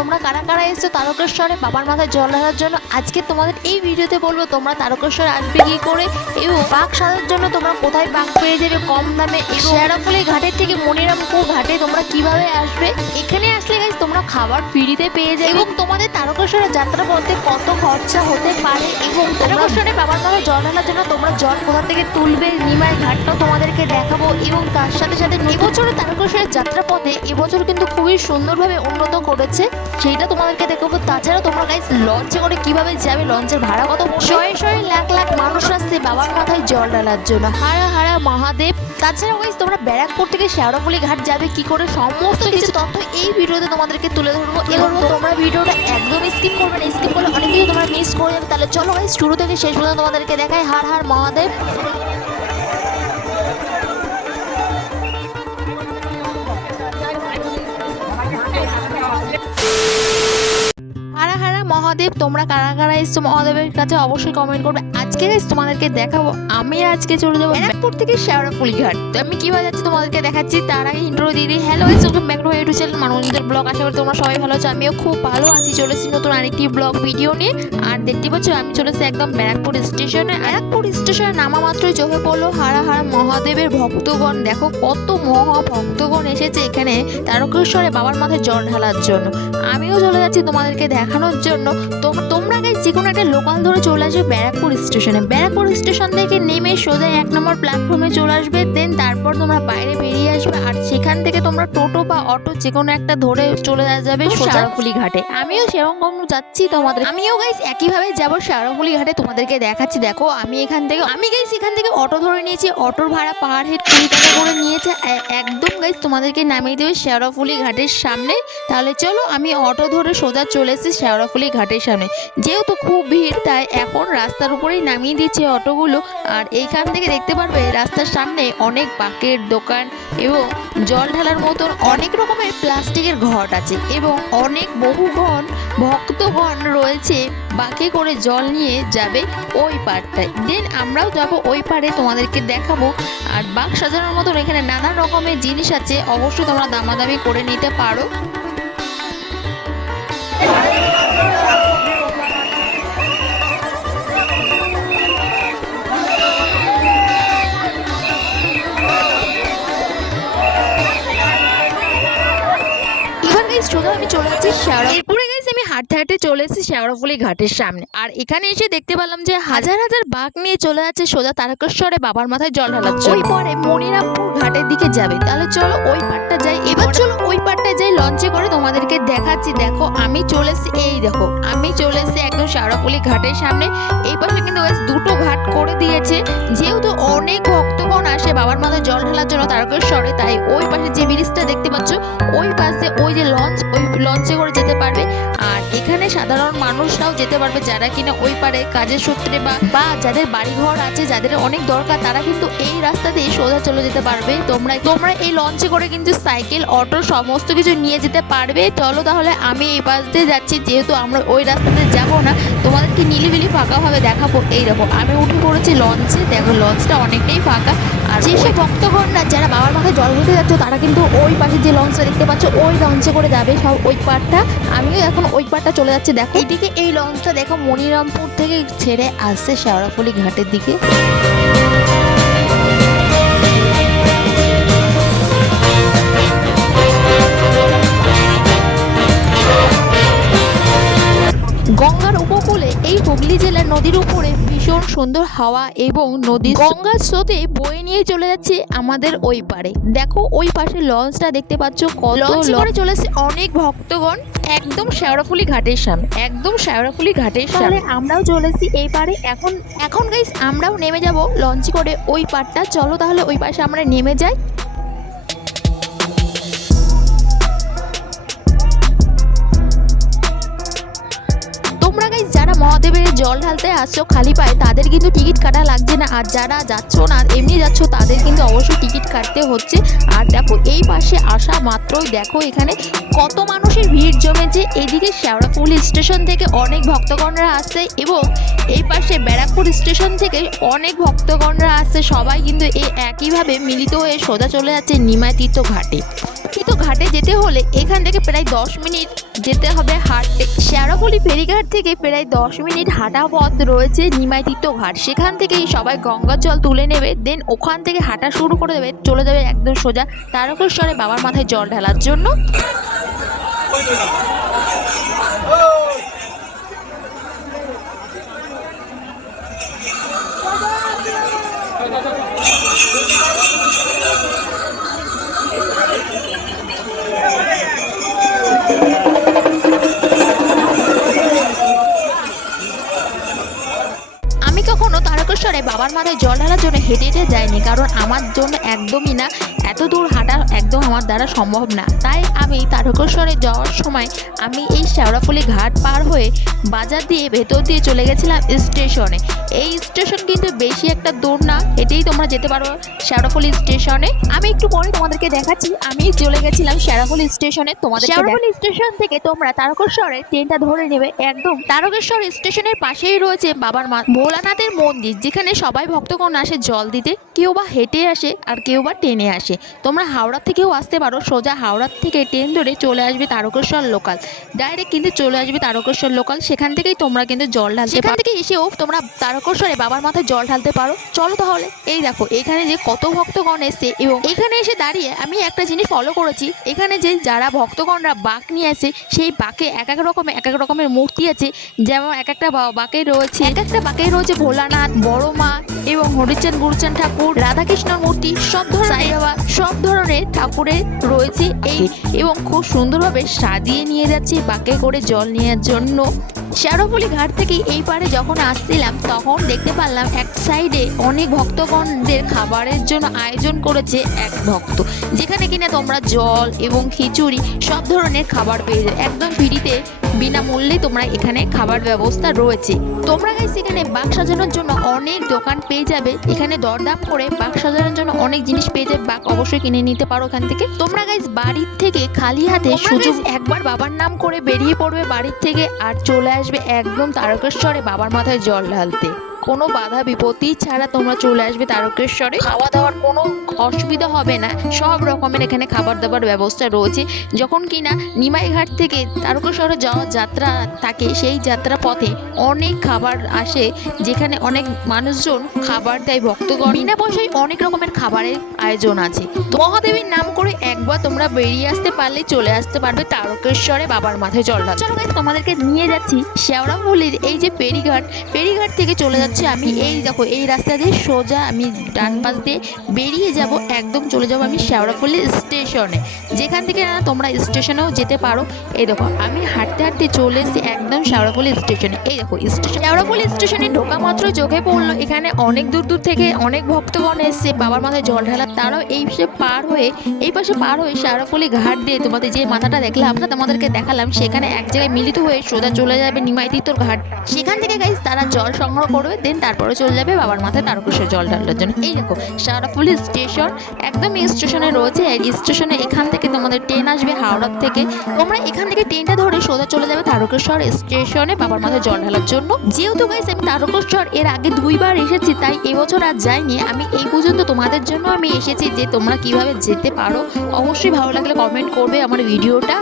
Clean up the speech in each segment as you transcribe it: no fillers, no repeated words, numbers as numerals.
তোমরা কারা কারা এসছো তারকেশ্বরে বাবার মাথায় জল ঢালার জন্য। আজকে তোমাদের এই ভিডিওতে বলবো তোমরা তারকেশ্বরে আসবে কি করে এবং বাঘ সাজার জন্য তোমরা কোথায় বাঘ পেয়ে যাবে কম দামে। শেয়ারাফুলি ঘাটের থেকে মনিরামপুর ঘাটে তোমরা কিভাবে আসবে, এখানে আসলে গাইস তোমরা খাবার ফ্রিতে পেয়ে যাবে এবং তোমাদের তারকেশ্বরে যাত্রা করতে কত খরচা হতে পারে এবং তারকেশ্বরে বাবার মাথায় জল ঢালার জন্য তোমরা জল কোথা থেকে তুলবে নিমাই ঘাটটাও তোমাদেরকে দেখাবো এবং তার সাথে সাথে এবছরের তারকেশ্বরের যাত্রাপথে এবছর কিন্তু খুবই সুন্দরভাবে উন্নত করেছে, সেইটা তোমাদেরকে দেখাবো। তাছাড়া তোমরা গাইস লঞ্চে করে কিভাবে যাবে, লঞ্চের ভাড়া কত, শয়ে শয়ে লাখ লাখ মানুষ আসছে বাবার মাথায় জল ঢালার জন্য, হারা হারা মহাদেব। তাছাড়া গাইস তোমরা ব্যারাকপুর থেকে শেয়ারাফুলি ঘাট যাবে কি করে সমস্ত কিছু তথ্য এই ভিডিওতে তোমাদেরকে তুলে ধরবো এবং তোমরা ভিডিওটা একদম স্কিপ করবে না, স্কিপ করলে অনেক কিছু তোমরা মিস করে যাবে। তাহলে চলো গাইস শুরু থেকে শেষ পর্যন্ত তোমাদেরকে দেখাই, হার হার মহাদেব। হারা হারা মহাদেব, তোমরা কারা কারা এসছো মহাদেবের কাছে অবশ্যই কমেন্ট করবে। আজকে তোমাদেরকে দেখাবো আমি আজকে চলে যাবো ব্যারাকপুর থেকে শেয়ারাফুলি ঘাট। তো আমি কিভাবে যাচ্ছি তোমাদেরকে দেখাচ্ছি, তার আগে ইন্ট্রো দিয়ে দিই। Hello guys, welcome back to my YouTube channel মানুষদের ব্লগ। আশা করি তোমরা সবাই ভালো আছো, আমিও খুব ভালো আছি। চলেছি নতুন আরেকটি ব্লগ ভিডিও নিয়ে। আর দেখতে পাচ্ছ আমি চলেছি একদম ব্যারাকপুর স্টেশনে। ব্যারাকপুর স্টেশনে নামা মাত্রই চোখে পড়লো হারা হারা মহাদেবের ভক্তগণ। দেখো কত মহা ভক্তগণ এসেছে এখানে তারকেশ্বরে বাবার মাথায় জল ঢালার জন্য। আমিও চলে যাচ্ছি তোমাদেরকে দেখানোর জন্য। তো তোমরা গাইস যে কোনো একটা লোকাল ধরে চলে আসবে ব্যারাকপুর স্টেশনে। ব্যারাকপুর স্টেশন থেকে নেমে সোজা 1 নম্বর প্ল্যাটফর্মে চলে আসবে, দেন তারপর তোমরা বাইরে বেরিয়ে আসবে আর সেখান থেকে তোমরা টোটো বা অটো যে কোনো একটা ধরে চলে যাবে শেয়ারাফুলি ঘাটে। আমিও সেরকম যাচ্ছি তোমাদের, আমিও গাইস একইভাবে যাবো শেয়ারাফুলি ঘাটে, তোমাদেরকে দেখাচ্ছি। দেখো আমি এখান থেকে অটো ধরে নিয়েছি, অটোর ভাড়া পার হেড 20 টাকা করে নিয়েছে। একদম গাইস তোমাদেরকে নামিয়ে দেবে শেয়ারাফুলি ঘাটের সামনে। তাহলে চলো আমি অটো ধরে সোজা চলে এসেছি শেয়ারাফুলি ঘাটের সামনে। যেহেতু খুব ভিড় তাই এখন রাস্তার উপরেই নামিয়ে দিচ্ছে অটোগুলো। আর এইখান থেকে দেখতে পারবে রাস্তার সামনে অনেক বাকের দোকান এবং জল ঢালার মতন অনেক রকমের প্লাস্টিকের ঘট আছে এবং অনেক বহুগণ ভক্তগণ রয়েছে বাকে করে জল নিয়ে যাবে ওই পাড়টায়। দেন আমরাও যাব ওই পাড়ে, তোমাদেরকে দেখাবো। আর বাঘ সাজানোর মতন এখানে নানা রকমের জিনিস আছে, অবশ্যই তোমরা দামাদামি করে নিতে পারো। আমি চলে যাচ্ছি এরপরে গাইস আমি হাঁটতে হাঁটতে চলে এসেছি শেয়ারাফুলি ঘাটের সামনে। আর এখানে এসে দেখতে পেলাম যে হাজার হাজার বাঘ নিয়ে চলে যাচ্ছে সোজা তারকেশ্বরে বাবার মাথায় জল ঢালার জন্য। ওই পরে মনিরামপুর ঘাটের দিকে যাবে। তাহলে চলো ওই পাড়টা যাই। এবার চলো ওই পাড়টা যাই লঞ্চে করে, তোমাদেরকে দেখাচ্ছি। দেখো আমি চলে এসেছি, এই দেখো আমি চলে এসেছি একদম শেয়ারাফুলি ঘাটের সামনে। এই পাশে কিন্তু গাইস দুটো ঘাট করে দিয়েছে, যেহেতু অনেক ভক্তগণ আসে বাবার মাথায় জল ঢালার জন্য তারকেশ্বরে, তাই ওই পাশে যে ব্রিজটা দেখতে পাচ্ছ ওই পাশে ওই যে লঞ্চ, ওই লঞ্চে করে যেতে পারবে। আর এখানে সাধারণ মানুষরাও যেতে পারবে যারা কিনা ওই পারে কাজের সূত্রে বা যাদের বাড়িঘর আছে, যাদের অনেক দরকার, তারা কিন্তু এই রাস্তা দিয়ে সোজা চলে যেতে পারবে। তোমরা এই লঞ্চে করে কিন্তু সাইকেল অটো সমস্ত কিছু নিয়ে যেতে পারবে। চলো তাহলে আমি এই পাশ দিয়ে যাচ্ছি, যেহেতু আমরা ওই রাস্তাতে যাবো না, তোমাদেরকে নিলিবিলি ফাঁকাভাবে দেখাবো। এই দেখো আমি উঠে পড়েছি লঞ্চে, দেখো লঞ্চটা অনেকটাই ফাঁকা। আর যেসব ভক্তগণরা যারা বাবার মাথায় জল ঢালতে যাচ্ছে তারা কিন্তু ওই পাশে যে লঞ্চটা দেখতে পাচ্ছ ওই লঞ্চে করে যাবে সব ওই পাড়টা। আমিও এখন ওই পাড়টা চলে যাচ্ছি। দেখো এইদিকে এই লঞ্চটা দেখো মনিরামপুর থেকে ছেড়ে আসছে শেয়ারাফুলি ঘাটের দিকে। গঙ্গার উপকূলে এই হুগলি জেলার নদীর উপরে ভীষণ সুন্দর হাওয়া এবং নদী গঙ্গার স্রোতে বয়ে নিয়ে চলে যাচ্ছে আমাদের ওই পারে। দেখো ওই পাশে লঞ্চটা দেখতে পাচ্ছ, লঞ্চে করে চলেছে অনেক ভক্তগণ একদম শেয়ারাফুলি ঘাটের সামনে, একদম শেয়ারাফুলি ঘাটের সামনে। আমরাও চলেছি এই পারে। এখন গাইস আমরাও নেমে যাব লঞ্চে করে ওই পাড়টা। চলো তাহলে ওই পাশে আমরা নেমে যাই। যারা মহাদেবের জল ঢালতে আসছো খালি পায়ে তাদের কিন্তু টিকিট কাটা লাগছে না, আর যারা যাচ্ছ না এমনি যাচ্ছ তাদের কিন্তু অবশ্যই টিকিট কাটতে হচ্ছে। আর দেখো এই পাশে আসা মাত্রই দেখো এখানে কত মানুষের ভিড় জমেছে। এদিকে শেয়ারাফুলি স্টেশন থেকে অনেক ভক্তগণরা আসছে এবং এই পাশে ব্যারাকপুর স্টেশন থেকে অনেক ভক্তগণরা আসছে। সবাই কিন্তু এই একইভাবে মিলিত হয়ে সোজা চলে যাচ্ছে নিমাই তীর্থ ঘাটে। নিমাইতিত্ব ঘাটে যেতে হলে এখান থেকে প্রায় 10 মিনিট যেতে হবে হাঁটতে। শেওড়াফুলি ফেরিঘাট থেকে প্রায় 10 মিনিট হাঁটা পথ রয়েছে নিমাইতিত্ব ঘাট। সেখান থেকেই সবাই গঙ্গার জল তুলে নেবে, দেন ওখান থেকে হাঁটা শুরু করে দেবে, চলে যাবে একদম সোজা তারকেশ্বরে বাবার মাথায় জল ঢালার জন্য। আমি কখনো তারকেশ্বরে বাবার মাথায় জল ঢালার জন্য হেঁটে হেঁটে যাইনি, কারণ আমার জন্য একদমই না, এত দূর হাঁটা একদম আমার দ্বারা সম্ভব না। তাই আমি তারকেশ্বরে যাওয়ার সময় আমি এই শেওড়াফুলি ঘাট পার হয়ে বাজার দিয়ে ভেতর দিয়ে চলে গেছিলাম স্টেশনে। এই স্টেশন কিন্তু বেশি একটা দূর না, হেঁটেই তোমরা যেতে পারো শেওড়াফুলি স্টেশনে। আমি একটু পরে তোমাদেরকে দেখাচ্ছি, আমি চলে গেছিলাম শেওড়াফুলি স্টেশনে। তোমাদের শেওড়াফুলি স্টেশন থেকে তোমরা তারকেশ্বরে ট্রেনটা ধরে নেবে। একদম তারকেশ্বর স্টেশনের পাশেই রয়েছে বাবার মা ভোলানাথের মন্দির, যেখানে সবাই ভক্তগণ আসে জল দিতে। কেউ বা হেঁটে আসে আর কেউ বা ট্রেনে আসে। তোমরা হাওড়া থেকেও আসতে পারো, সোজা হাওড়া থেকে ট্রেন ধরে চলে আসবে তারকেশ্বর লোকাল, ডাইরেক্ট কিন্তু চলে আসবে তারকেশ্বর লোকাল। সেখান থেকেই তোমরা কিন্তু জল ঢালতে, সেখান থেকে এসেও তোমরা তারকেশ্বরে বাবার মাথায় জল ঢালতে পারো। চলো তাহলে। এই দেখো এখানে যে কত ভক্তগণ এসছে, এবং এখানে এসে দাঁড়িয়ে আমি একটা জিনিস ফলো করেছি, এখানে যে যারা ভক্তগণরা বাঁক নিয়ে আসে, সেই বাঁকে এক এক রকমের মূর্তি আছে। যেমন এক একটা বাঁকে রয়েছে, এক একটা বাঁকে রয়েছে ভোলানাথ, বড় মা এবং হরিচাঁদ গুরুচাঁদ ঠাকুর, রাধাকৃষ্ণর মূর্তি, সব ধরনের সব ধরনের ঠাকুরের রয়েছে এই, এবং খুব সুন্দরভাবে সাজিয়ে নিয়ে যাচ্ছে বাঁকে করে জল নেওয়ার জন্য। শেওড়াফুলি ঘাট থেকে এই পারে যখন আসছিলাম তখন দেখতে পারলাম এক সাইডে অনেক ভক্তগণদের খাবারের জন্য আয়োজন করেছে এক ভক্ত, যেখানে কিনা তোমরা জল এবং খিচুড়ি সব ধরনের খাবার পেয়ে যাবে একদম ফ্রিতে, বিনামূল্যে তোমরা এখানে খাবার ব্যবস্থা রয়েছে। তোমরা গাইস এখানে বাঁক সাজানোর জন্য অনেক দোকান পেয়ে যাবে, এখানে দরদাম করে বাঁক সাজানোর জন্য অনেক জিনিস পেয়ে যাবে, বাঁক অবশ্যই কিনে নিতে পারো এখান থেকে। তোমরা গাইস বাড়ির থেকে খালি হাতে সুযোগ একবার বাবার নাম করে বেরিয়ে পড়বে বাড়ির থেকে, আর চলে আসবে একদম তারকেশ্বরে বাবার মাথায় জল ঢালতে। কোনো বাধা বিপত্তি ছাড়া তোমরা চলে আসবে তারকেশ্বরে। খাওয়া দাওয়ার কোনো অসুবিধা হবে না, সব রকমের এখানে খাবার দাবার ব্যবস্থা রয়েছে। যখন কিনা নিমাইঘাট থেকে তারকেশ্বরে যাওয়ার যাত্রা থাকে, সেই যাত্রা পথে অনেক খাবার আসে, যেখানে অনেক মানুষজন খাবার দেয় ভক্তগণ, বিনা পয়সায় অনেক রকমের খাবারের আয়োজন আছে। তো মহাদেবীর নাম করে একবার তোমরা বেরিয়ে আসতে পারলে চলে আসতে পারবে তারকেশ্বরে বাবার মাথায় জল ঢালতে। চলো গাইস তোমাদেরকে নিয়ে যাচ্ছি শেওড়াফুলির এই যে ফেরিঘাট থেকে চলে যাচ্ছি আমি। এই দেখো এই রাস্তা দিয়ে সোজা আমি ডান পাশ দিয়ে বেরিয়ে যাব, একদম চলে যাব আমি শেওড়াফুলি স্টেশনে, যেখান থেকে না তোমরা স্টেশনেও যেতে পারো। এই দেখো আমি হাঁটতে হাঁটতে চলে এসেছি একদম শেওড়াফুলি স্টেশনে। এই দেখো শেওড়াফুলি স্টেশনে ঢোকা মাত্র চোখে পড়লো এখানে অনেক দূর দূর থেকে অনেক ভক্তগণ এসছে বাবার মাথায় জল ঢালার। তারাও এই পাশে পার হয়ে শেওড়াফুলি ঘাট দিয়ে তোমাদের যে মাথাটা দেখলাম, তোমাদেরকে দেখালাম, সেখানে এক জায়গায় মিলিত হয়ে সোজা চলে যাবে নিমাইতিত্বর ঘাট। সেখান থেকে গাইস তারা জল সংগ্রহ করবে, দেন তারপরে চলে যাবে বাবার মাথায় তারকেশ্বর জল ঢালার জন্য। এই দেখো শেওড়াফুলি স্টেশন একদম এই স্টেশনে রয়েছে। এই স্টেশনে এখান থেকে তোমাদের ট্রেন আসবে হাওড়ার থেকে, তোমরা এখান থেকে ট্রেনটা ধরে সোজা চলে যাবে তারকেশ্বর স্টেশনে বাবার মাথায় জল ঢালার জন্য। যেহেতু গাইস আমি তারকেশ্বর এর আগে 2 বার এসেছি, তাই এবছর আর যাইনি। আমি এই পর্যন্ত তোমাদের জন্য আমি এসেছি যে তোমরা কিভাবে যেতে পারো। অবশ্যই ভালো লাগলে কমেন্ট করবে আমার ভিডিওটা,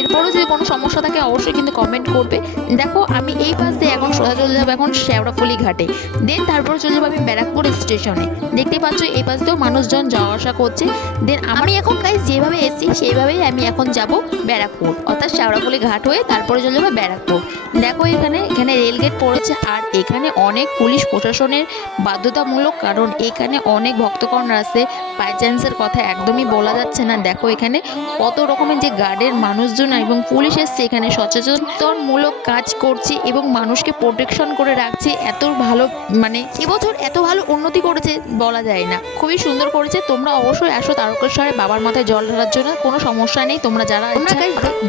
এরপরও যদি কোনো সমস্যা থাকে অবশ্যই কিন্তু কমেন্ট করবে। দেখো আমি এই পাশ দিয়ে এখন সোজা চলে যাবো এখন শেওড়াফুলি ঘাটে, দেন তারপরে চলে যাবো আমি ব্যারাকপুর স্টেশনে। দেখতে পাচ্ছ এই পাশ দিয়েও মানুষজন যাওয়া আসা করছে। দেন আমি এখন গাইস যেভাবে এসেছি সেইভাবেই আমি এখন যাব ব্যারাকপুর, অর্থাৎ শেওড়াফুলি ঘাট হয়ে তারপরে চলে যাবো ব্যারাকপুর। দেখো এখানে রেলগেট পড়েছে, আর এখানে অনেক পুলিশ প্রশাসনের বাধ্যতামূলক, কারণ এখানে অনেক ভক্তগণ আসে, বাই চান্সের কথা একদমই বলা যাচ্ছে না। দেখো এখানে কত রকমের যে গার্ডের মানুষজন এবং পুলিশ এসছে এখানে সচেতনমূলক কাজ করছে এবং মানুষকে প্রোটেকশন করে রাখছে। এত ভালো মানে এবছর এত ভালো উন্নতি করেছে বলা যায় না, খুবই সুন্দর করেছে। তোমরা অবশ্যই আসো তারকেশ্বরে বাবার মাথায় জল ঢালার জন্য, কোনো সমস্যা নেই। তোমরা যারা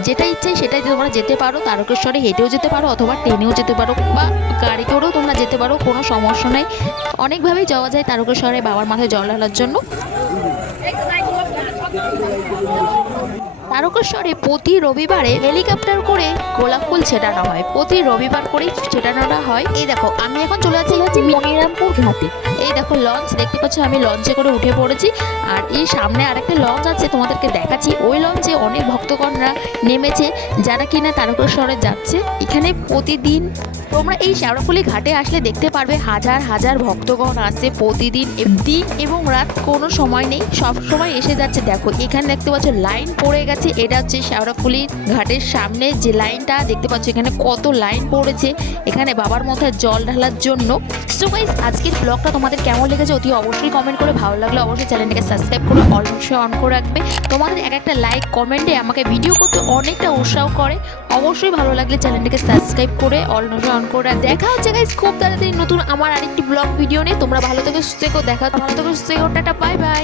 যেটা ইচ্ছে সেটাই তোমরা যেতে পারো, তারকেশ্বরে হেঁটেও যেতে পারো অথবা ট্রেনেও যেতে পারো বা গাড়ি করেও তোমরা যেতে পারো, কোনো সমস্যা নেই। অনেকভাবেই যাওয়া যায় তারকেশ্বরে বাবার মাথায় জল ঢালার জন্য। তারকেশ্বরে প্রতি রবিবারে হেলিকপ্টার করে গোলাপ ফুল ছেটানো হয়, প্রতি রবিবার করেই ছেটানোটা হয়। এই দেখো আমি এখন চলে যাচ্ছি মনিরামপুর ঘাটে। এই দেখো লঞ্চ দেখতে পাচ্ছ, আমি লঞ্চে করে উঠে পড়েছি। আর এই সামনে আরেকটা লঞ্চ আছে, তোমাদেরকে দেখাচ্ছি। ওই লঞ্চে অনেক ভক্তগণরা নেমেছে, যারা কিনা তারকেশ্বরে যাচ্ছে। এখানে প্রতিদিন তোমরা এই শেওড়াফুলি ঘাটে আসলে দেখতে পারবে হাজার হাজার ভক্তগণ আসে প্রতিদিন, দিন এবং রাত কোনো সময় নেই, সব সময় এসে যাচ্ছে। দেখো এখানে দেখতে পাচ্ছ লাইন পড়ে গেছে, এটা হচ্ছে শেওড়াফুলি ঘাটের সামনে যে লাইনটা দেখতে পাচ্ছ, এখানে কত লাইন পড়েছে এখানে বাবার মাথায় জল ঢালার জন্য। সো গাইস, আজকের ব্লগটা তোমাদের কেমন লেগেছে অতি অবশ্যই কমেন্ট করে, ভালো লাগলে অবশ্যই চ্যানেলটাকে সাবস্ক্রাইব করে অবশ্যই অন করে রাখবে। তোমাদের এক একটা লাইক কমেন্টে আমাকে ভিডিও করতে অনেকটা উৎসাহ করে। অবশ্যই ভালো লাগলে চ্যানেলটাকে সাবস্ক্রাইব করে অবশ্যই অন করে রাখবে। দেখা হচ্ছে গাইস খুব তাড়াতাড়ি নতুন আমার আরেকটি ব্লগ ভিডিও নিয়ে। তোমরা ভালো থেকে সুস্থ থেকো, দেখা ভালো থেকে সুস্থ থেকো, টাটা বাই বাই।